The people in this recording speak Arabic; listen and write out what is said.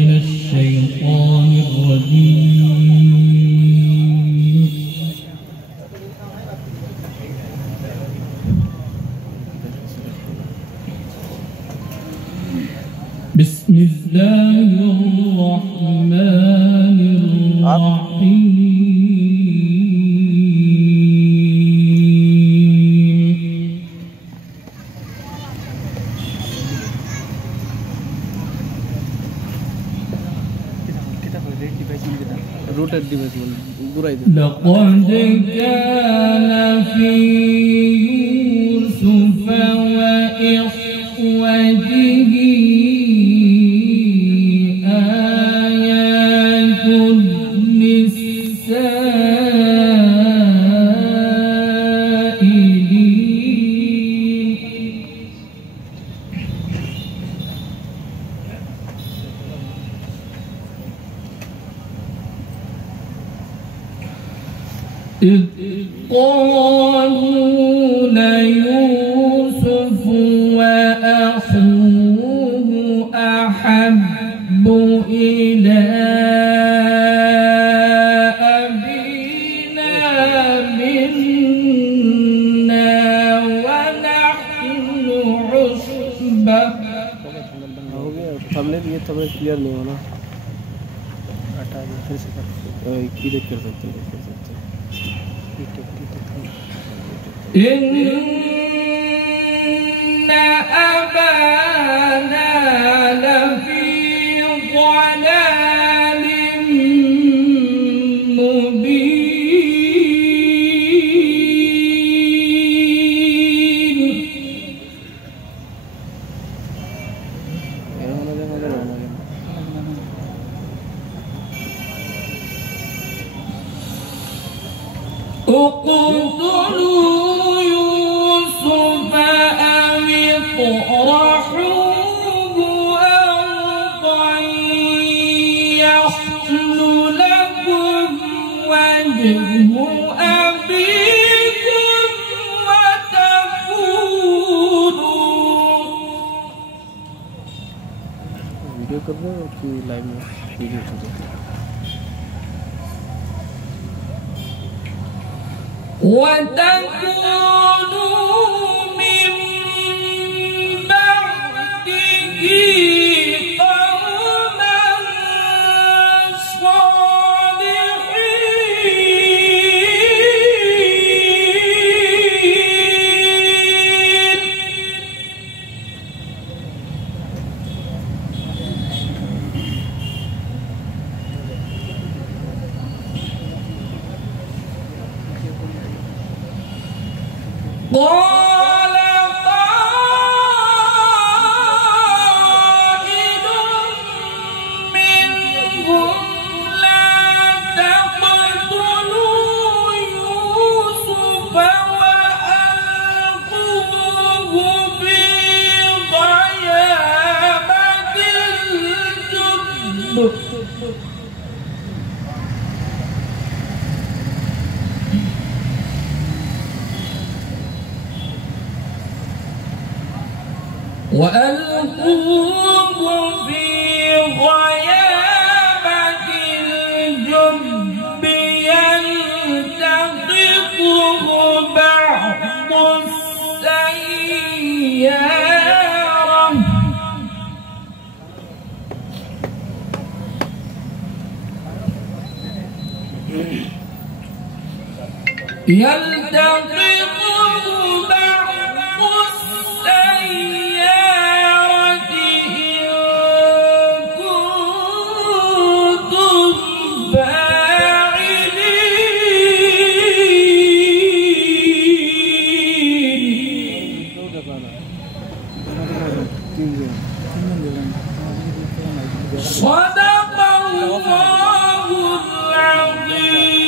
من الشيطان الرجيم. بسم الله الرحمن الرحيم. لقد كان في يوسف وإخوته آيات للسائلين. إذ قالوا ليوسف وأخوه أحب إلى أبينا منا ونحن عصبة. हमने ये थोड़ा क्लियर नहीं होना फिर से क्लियर कर सकते हैं إن أبانا لفي ضلال مبين. اقتلوا يوسف أو اطرحوه أرضا يخل لكم وجه أبيكم وتكونوا वीडियो कर रहे हो कि लाइव में वीडियो चल रहा है وتكونوا من بعده قوما صالحين. قال قائل منهم لا تقتلوا يوسف وألقوه في غيابة الجب. وألقوه في غيابة الجب يلتقطه بعض السيارة. يلتقطه بعض السيارة إن كنتم فاعلين. صدق الله العظيم.